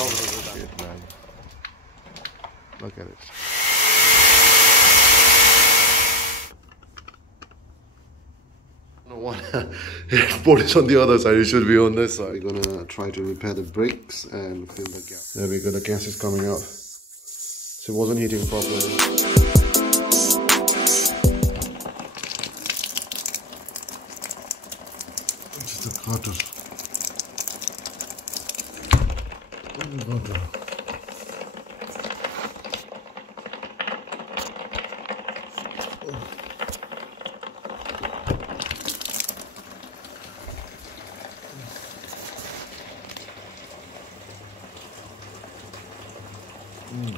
problem with it, man. Look at it. Board is on the other side, it should be on this side. We're gonna try to repair the brakes and fill the gas. There we go, the gas is coming out. So it wasn't heating properly. Which is the gutter. Gutter.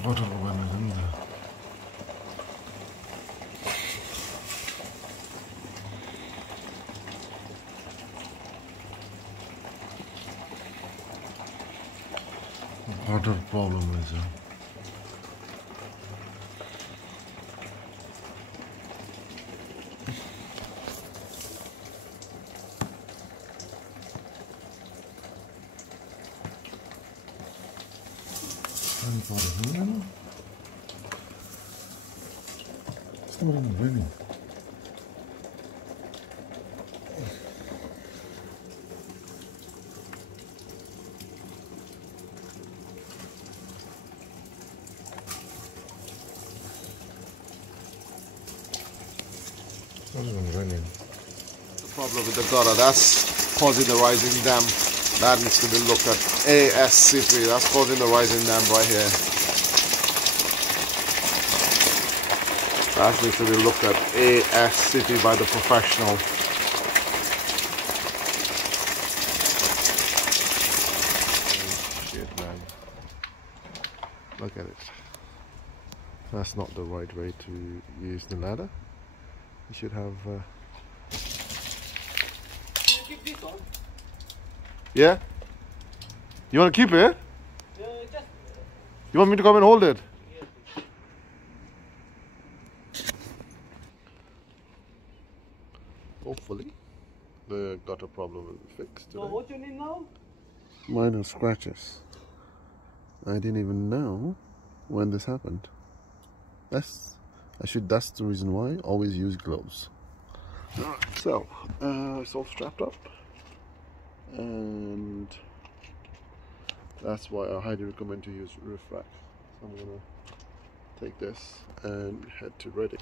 Water in there. Water problem is it's not even raining. It's not even raining. The problem with the gutter, that's causing the rising dam. That needs to be looked at ASCP. That's causing the rising dam right here. That needs to be looked at ASCP by the professional. Shit, man. Look at it. That's not the right way to use the ladder. You should have. Keep this on. Yeah? You want to keep it? Just. You want me to come and hold it? Yeah. Hopefully the gutter problem will be fixed today. So what you need now? Minor scratches. I didn't even know when this happened. That's the reason why. Always use gloves. So it's all strapped up, and that's why I highly recommend to use roof rack. So I'm gonna take this and head to Reading.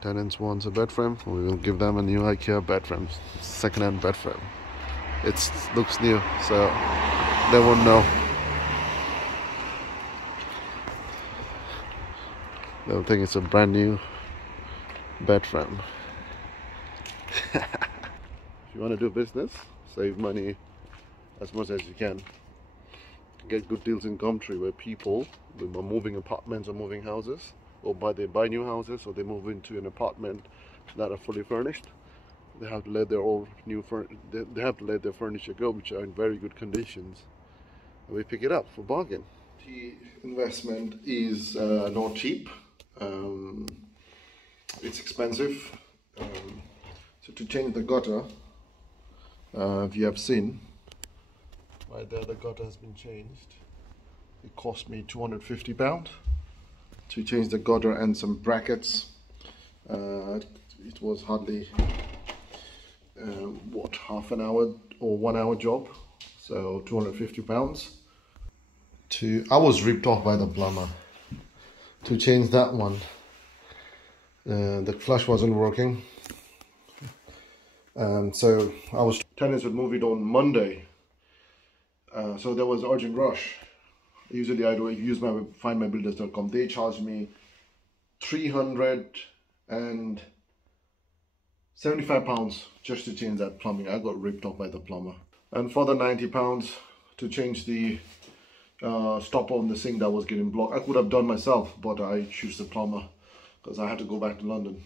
Tenants wants a bed frame. We will give them a new IKEA bed frame, second-hand bed frame. It looks new, so they won't know. They'll think it's a brand new bed frame. If you want to do business, save money as much as you can. Get good deals in Gumtree where people are moving apartments or moving houses, or they buy new houses, or they move into an apartment that are fully furnished. They have to let their old they have to let their furniture go, which are in very good conditions, and we pick it up for bargain. The investment is not cheap. It's expensive. So to change the gutter, if you have seen, right there the gutter has been changed. It cost me £250 to change the gutter and some brackets. It was hardly what, half an hour or 1 hour job, so £250. I was ripped off by the plumber to change that one. The flush wasn't working, so tenants would move it on Monday, so there was urgent rush. Usually I do use my findmybuilders.com. They charge me £375 just to change that plumbing. I got ripped off by the plumber. And for the £90 to change the stopper on the sink that was getting blocked, I could have done myself, but I choose the plumber because I had to go back to London.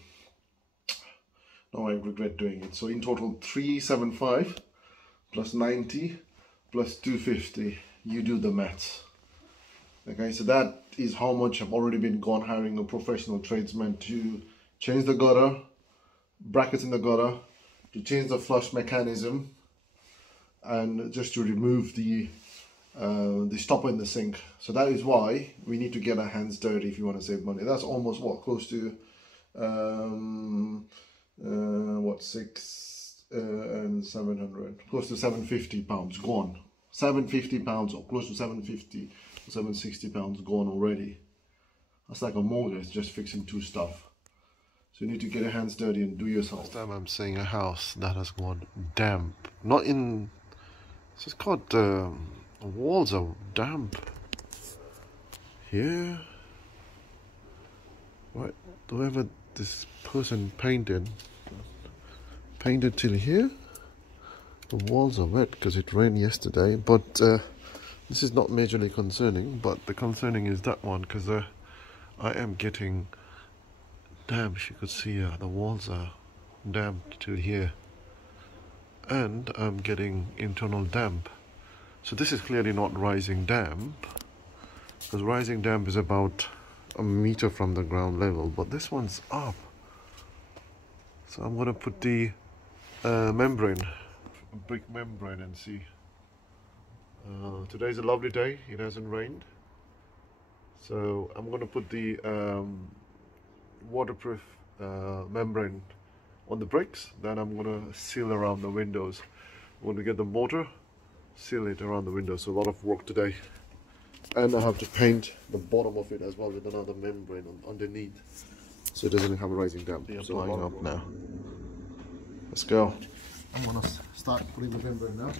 Now I regret doing it. So in total, £375 plus 90 plus 250. You do the maths. Okay, so that is how much I've already been gone hiring a professional tradesman to change the gutter, brackets in the gutter, to change the flush mechanism, and just to remove the the stopper in the sink. So that is why we need to get our hands dirty if you want to save money. That's almost what, close to what, 6 and 700, close to 750 pounds gone. 750 pounds, or close to 750 or 760 pounds gone already. That's like a mortgage just fixing 2 stuff. So you need to get your hands dirty and do yourself. Last time I'm seeing a house that has gone damp. Not in, it's just called, the walls are damp. Here. Right, whoever this person painted till here. The walls are wet because it rained yesterday, but this is not majorly concerning, but the concerning is that one, because I am getting damp. You could see the walls are damp to here, and I'm getting internal damp. So this is clearly not rising damp, because rising damp is about a meter from the ground level, but this one's up. So I'm going to put the membrane, a brick membrane, and see. Today's a lovely day, it hasn't rained, so I'm going to put the waterproof membrane on the bricks. Then I'm going to seal around the windows. I'm going to get the mortar, seal it around the windows. So a lot of work today, and I have to paint the bottom of it as well with another membrane underneath, so it doesn't have a rising damp. So applying up now. Let's go. I'm going to start putting the membrane now.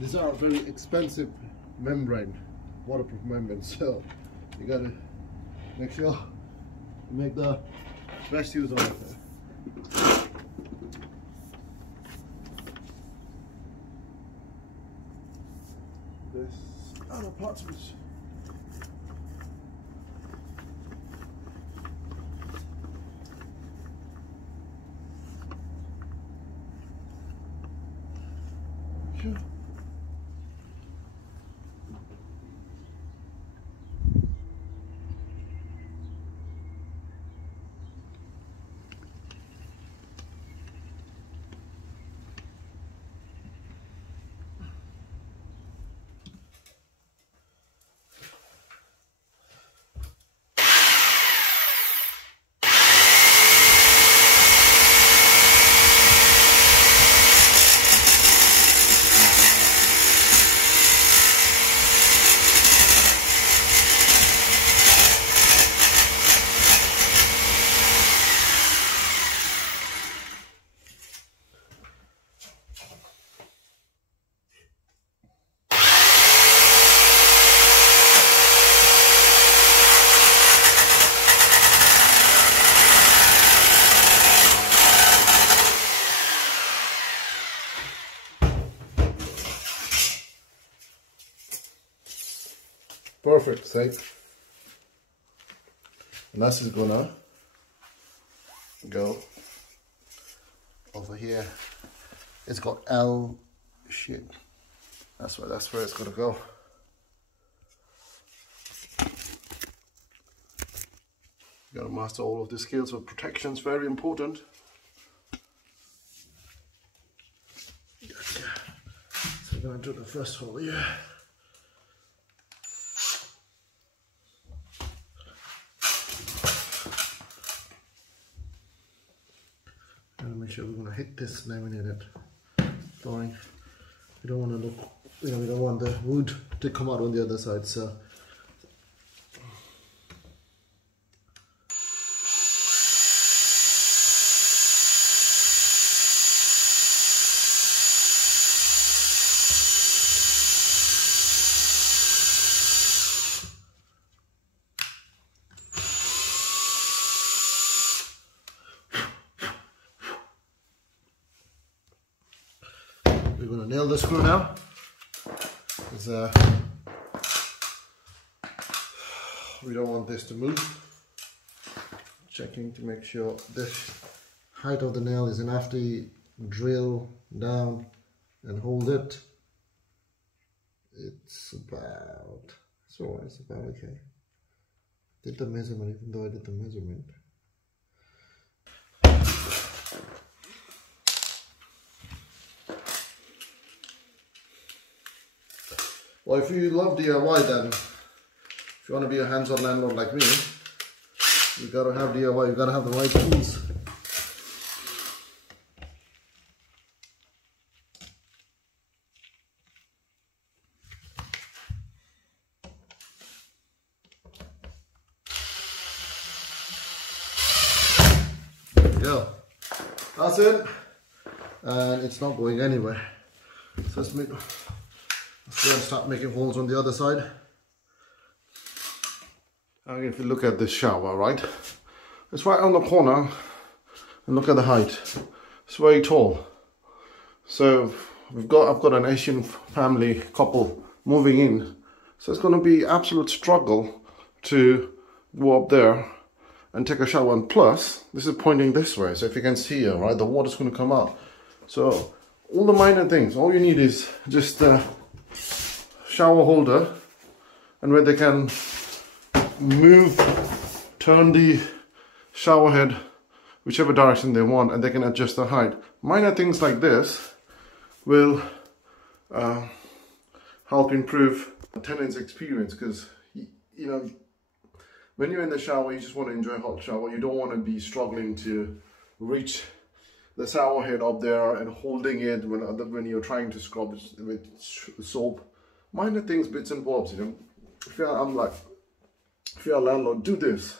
These are very expensive membrane, waterproof membrane, so you gotta make sure you make the best use of it. This other parts which sure. Perfect, safe. And this is gonna go over here. It's got L shit. That's where it's gonna go. You gotta master all of the skills, so protection is very important. Gotcha. So we're gonna do the first hole here. Make sure we're going to hit this laminated flooring. We don't want to look, we don't want the wood to come out on the other side, so we're going to nail the screw now. we don't want this to move. Checking to make sure this height of the nail is enough to drill down and hold it. It's about okay. Did the measurement, even though I did the measurement. Well, if you love DIY, then if you want to be a hands-on landlord like me, you gotta have DIY, you gotta have the right tools. There we go. That's it. And it's not going anywhere. So let's go and start making holes on the other side. If you look at this shower, right? It's right on the corner, and look at the height. It's very tall. So I've got an Asian family couple moving in. So it's going to be absolute struggle to go up there and take a shower. And plus, this is pointing this way. So if you can see here, right, the water's going to come out. So all the minor things, all you need is just a shower holder, and where they can turn the shower head whichever direction they want, and they can adjust the height. Minor things like this will help improve the tenant's experience, because you know, when you're in the shower, you just want to enjoy a hot shower. You don't want to be struggling to reach the shower head up there and holding it when you're trying to scrub it with soap. Minor things, bits and bobs, you know. If you're a landlord, do this.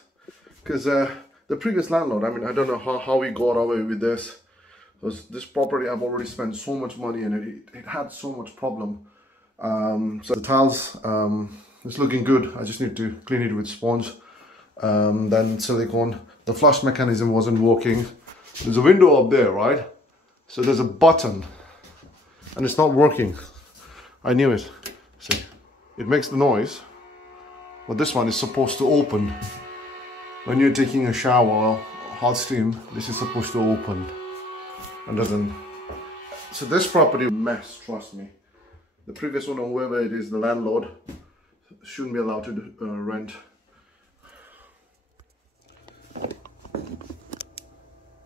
Because the previous landlord, I mean, I don't know how he got away with this. Because this property, I've already spent so much money in it. It had so much problem. So the tiles, it's looking good. I just need to clean it with sponge. Then silicone. The flush mechanism wasn't working. There's a window up there, right? So there's a button, and it's not working. I knew it. See, it makes the noise, but this one is supposed to open. When you're taking a shower or hot steam, this is supposed to open and doesn't. So this property is a mess, trust me. The previous one, or whoever it is, the landlord, shouldn't be allowed to rent.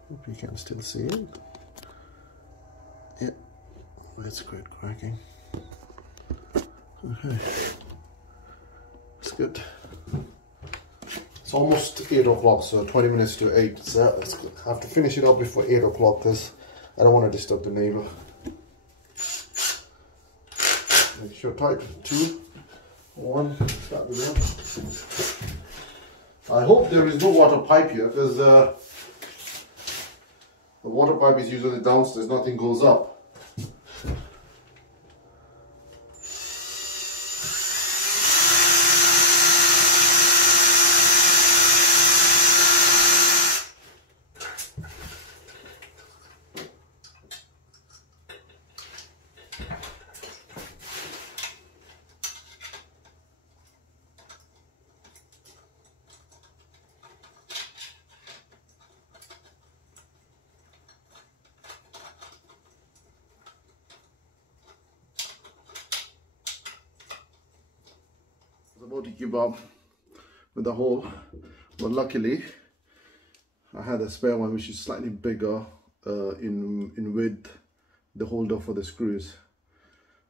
Hope you can still see it. Yeah, that's great cracking. Okay, it's good. It's almost 8 o'clock, so 20 minutes to 8. So I have to finish it up before 8 o'clock because I don't want to disturb the neighbor. Make sure type 2, 1, start with that. I hope there is no water pipe here, because the water pipe is usually downstairs, nothing goes up. About to give up with the hole, but luckily I had a spare one which is slightly bigger in width, the holder for the screws.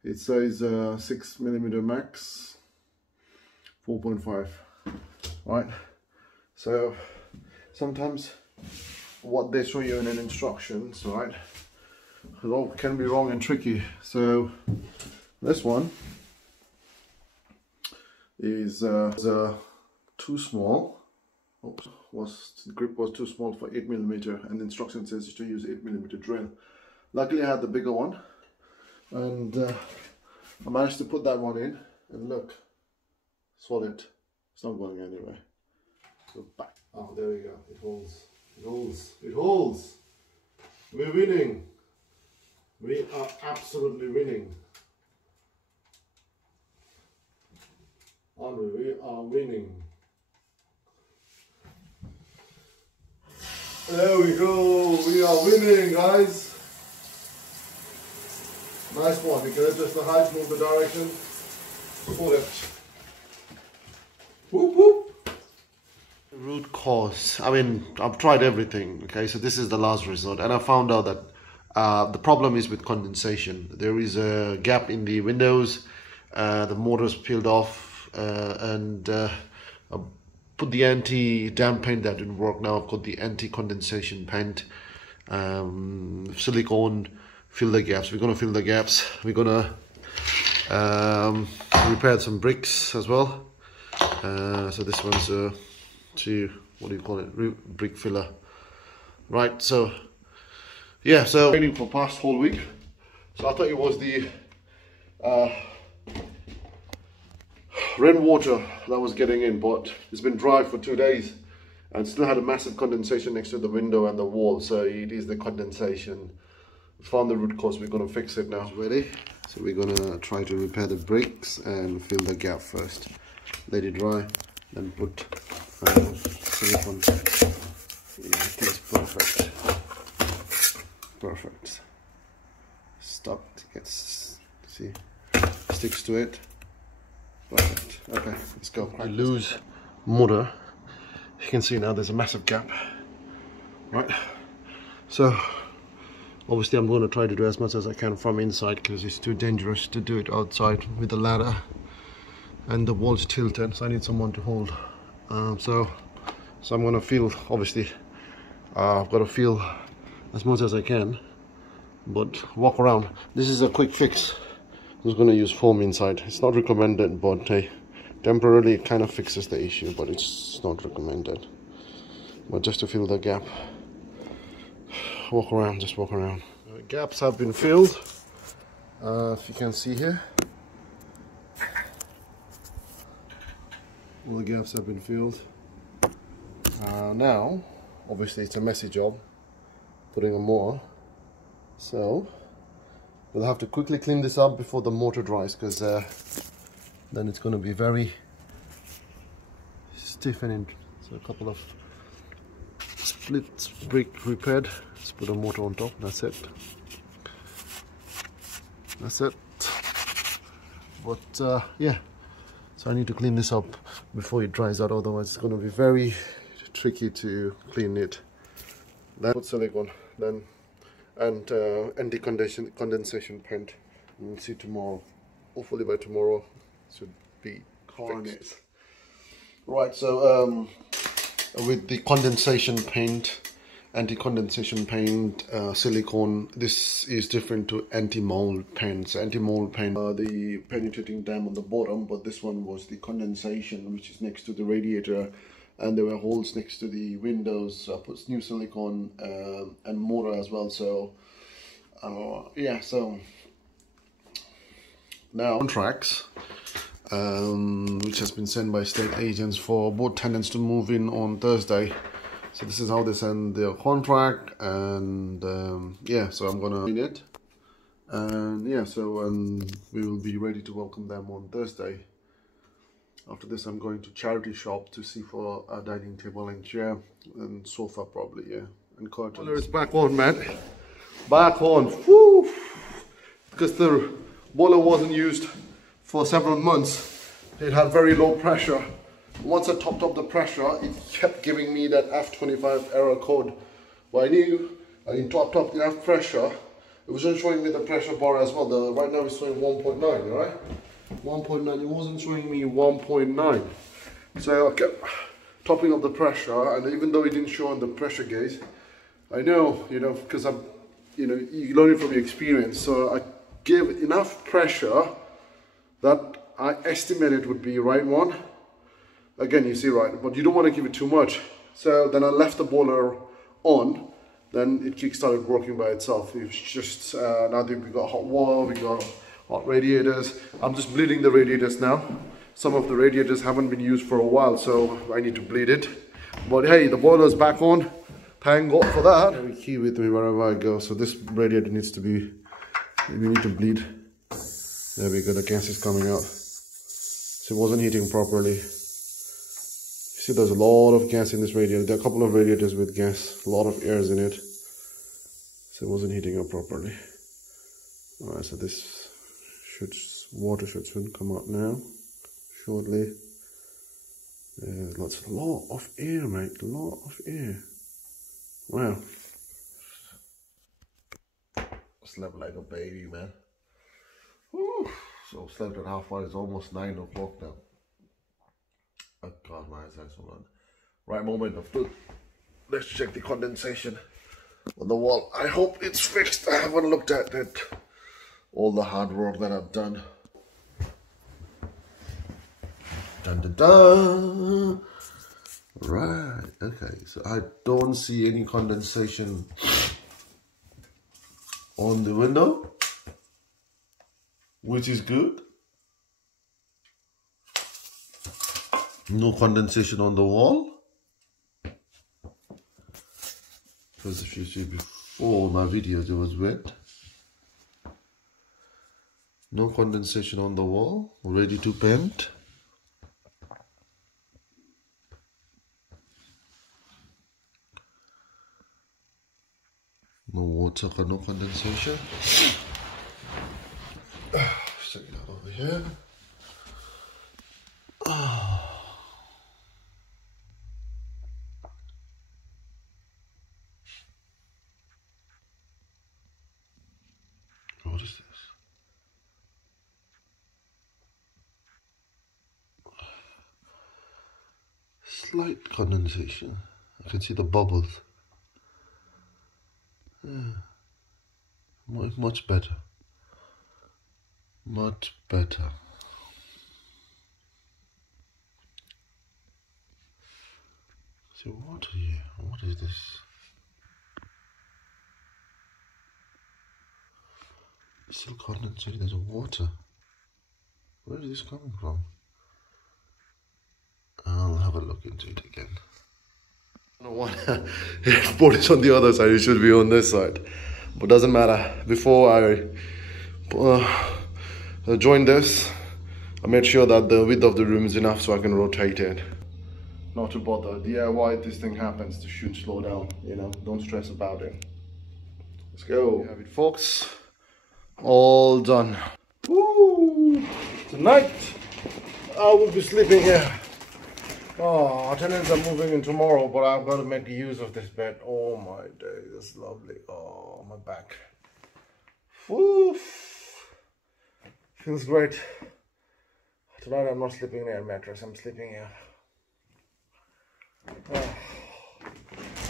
It says 6mm max, 4.5, right? So sometimes what they show you in an instructions, right, can be wrong and tricky. So this one is too small. Oops, the grip was too small for 8mm, and the instruction says to use 8mm drill. Luckily I had the bigger one, and I managed to put that one in, and look, solid. It's not going anywhere. Go back. Oh, there we go. It holds. It holds. It holds. We're winning. We are absolutely winning. We are winning. There we go. We are winning, guys. Nice one. You can adjust the height, move the direction. Pull it. Whoop whoop. Root cause. I mean, I've tried everything. Okay, so this is the last resort, and I found out that the problem is with condensation. There is a gap in the windows. The motor's peeled off, and I put the anti-damp paint. That didn't work. Now I've got the anti-condensation paint, silicone. Fill the gaps. We're gonna fill the gaps. We're gonna repair some bricks as well. So this one's what do you call it? Brick filler. Right. So yeah. So raining for past whole week. So I thought it was the rainwater that was getting in, but it's been dry for 2 days and still had a massive condensation next to the window and the wall. So it is the condensation. Found the root cause. We're gonna fix it now. Ready? So we're gonna try to repair the bricks and fill the gap first. Let it dry, then put silicone. Yeah, I think it's perfect. Perfect. Stuck. Gets, see, sticks to it. Perfect. Okay, let's go. I lose motor. You can see now there's a massive gap. Right. So. Obviously, I'm going to try to do as much as I can from inside because it's too dangerous to do it outside with the ladder and the wall's tilted, so I need someone to hold. So I'm going to feel, obviously, I've got to feel as much as I can, but walk around. This is a quick fix. I'm just going to use foam inside. It's not recommended, but temporarily it kind of fixes the issue, but it's not recommended. But just to fill the gap. Walk around, just walk around. Gaps have been filled, if you can see here. All the gaps have been filled. Now, obviously it's a messy job, putting on more. So, we'll have to quickly clean this up before the motor dries, because then it's going to be very stiff and so a couple of split brick repaired. Let's put a motor on top. That's it. That's it. But yeah, so I need to clean this up before it dries out, otherwise it's going to be very tricky to clean it. Then put silicone, then and anti-condensation paint. We'll see tomorrow. Hopefully by tomorrow it should be fixed. Right, so with the condensation paint, anti-condensation paint, silicone, this is different to anti-mold paint. So anti-mold paint, the penetrating dam on the bottom, but this one was the condensation, which is next to the radiator, and there were holes next to the windows. So I put new silicone and mortar as well. So yeah, so now contracts, which has been sent by state agents for both tenants to move in on Thursday. So this is how they send their contract, and yeah, so I'm gonna read it, and yeah, so we will be ready to welcome them on Thursday. After this, I'm going to charity shop to see for a dining table and chair and sofa probably, yeah, and curtains. Boiler is back on, man. Back on. Woo! Because the boiler wasn't used for several months. It had very low pressure. Once I topped up the pressure, it kept giving me that F25 error code. But I knew I topped up the F pressure. It wasn't showing me the pressure bar as well. Right now it's showing 1.9, right? 1.9. It wasn't showing me 1.9. So I kept topping up the pressure, and even though it didn't show on the pressure gauge, I know, you know, because I'm, you know, you learn it from your experience. So I gave enough pressure that I estimated would be right one. Again, you see, right, but you don't want to give it too much. So then I left the boiler on, then it kick-started working by itself. It's just, now that we got hot water, we got hot radiators. I'm just bleeding the radiators now. Some of the radiators haven't been used for a while, so I need to bleed it. But hey, the boiler's back on. Thank God for that. Carry key with me wherever I go. So this radiator needs to be, we need to bleed. There we go, the gas is coming out. So it wasn't heating properly. See, there's a lot of gas in this radiator. There are a couple of radiators with gas, a lot of airs in it, so it wasn't heating up properly. Alright, so this water should soon come out now, shortly. There's a lot of air, mate, a lot of air. Wow. Slept like a baby, man. Woo. So slept at half 1, it's almost 9 o'clock now. Oh god, my eyes are so long. Right moment of truth. Let's check the condensation on the wall. I hope it's fixed. I haven't looked at it. All the hard work that I've done. Dun dun dun. Right, okay, so I don't see any condensation on the window, which is good. No condensation on the wall, because if you see before my videos it was wet. No condensation on the wall, ready to paint. No water, no condensation. Check it out over here. What is this? Slight condensation. I can see the bubbles. Yeah. Much better. Much better. So what here? What is this? Still condensate. There's water. Where is this coming from? I'll have a look into it again. I don't know what airport is on the other side. It should be on this side, but doesn't matter. Before I joined this, I made sure that the width of the room is enough so I can rotate it. Not to bother. DIY, if this thing happens, to shoot slow down. You know, don't stress about it. Let's go. We have it, folks. All done. Woo! Tonight I will be sleeping here. Oh, tenants are moving in tomorrow, but I've got to make use of this bed. Oh my day, that's lovely. Oh, my back. Woo! Feels great. Tonight I'm not sleeping near a mattress, I'm sleeping here. Oh.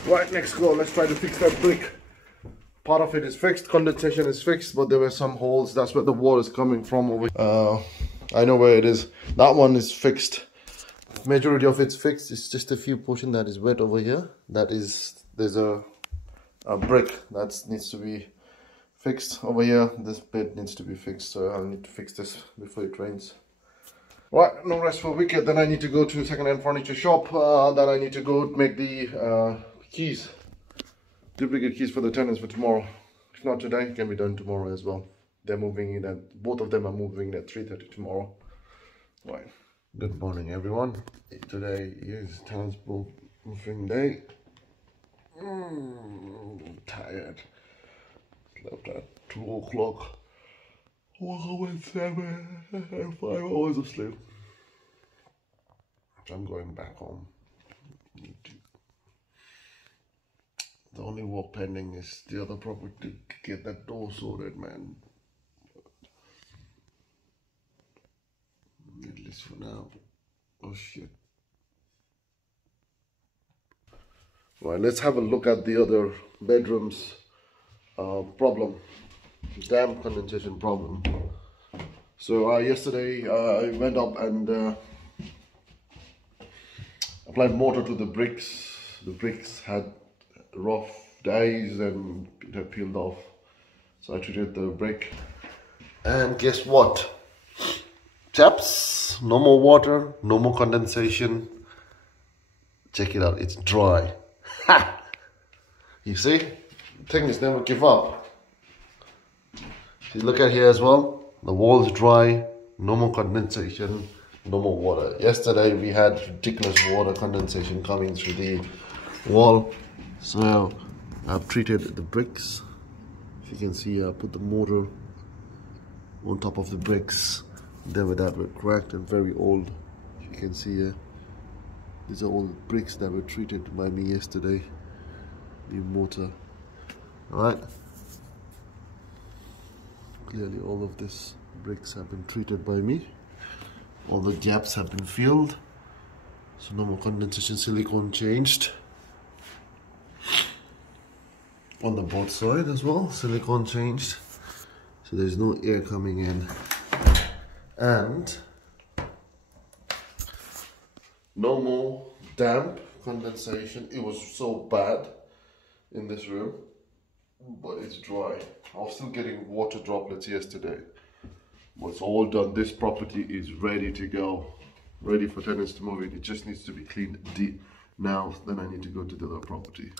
Right, next goal, let's try to fix that brick. Part of it is fixed, condensation is fixed, but there were some holes. That's where the water is coming from over here. I know where it is. That one is fixed. Majority of it's fixed. It's just a few portion that is wet over here. There's a brick that needs to be fixed over here. This bit needs to be fixed, so I'll need to fix this before it rains. Right, no rest for wicked. Then I need to go to a second-hand furniture shop. Then I need to go make the keys, duplicate keys for the tenants for tomorrow. If not today, it can be done tomorrow as well. They're moving in at, both of them are moving in at 3:30 tomorrow. Right. Good morning, everyone. Today is tenants moving day. Tired. Slept at 2 o'clock. Woke up at 7. 5 hours of sleep. I'm going back home. The only work pending is the other property to get that door sorted, man. At least for now. Oh shit. Right, let's have a look at the other bedrooms problem. Damp condensation problem. So yesterday I went up and applied mortar to the bricks. The bricks had rough days and it had peeled off. So I treated the brick. And guess what? Chaps, no more water, no more condensation. Check it out, it's dry. Ha! You see? Techniques never give up. See, look at here as well. The wall's dry, no more condensation, no more water. Yesterday we had ridiculous water condensation coming through the wall, so I've treated the bricks. If you can see, I put the mortar on top of the bricks. They were cracked and very old. If you can see here, these are all bricks that were treated by me yesterday. New mortar. Alright. Clearly all of these bricks have been treated by me. All the gaps have been filled. So no more condensation, silicone changed. On the both side as well, silicone changed. So there's no air coming in. And no more damp condensation. It was so bad in this room, but it's dry. I was still getting water droplets yesterday. But it's all done. This property is ready to go, ready for tenants to move in. It just needs to be cleaned now. Then I need to go to the other property.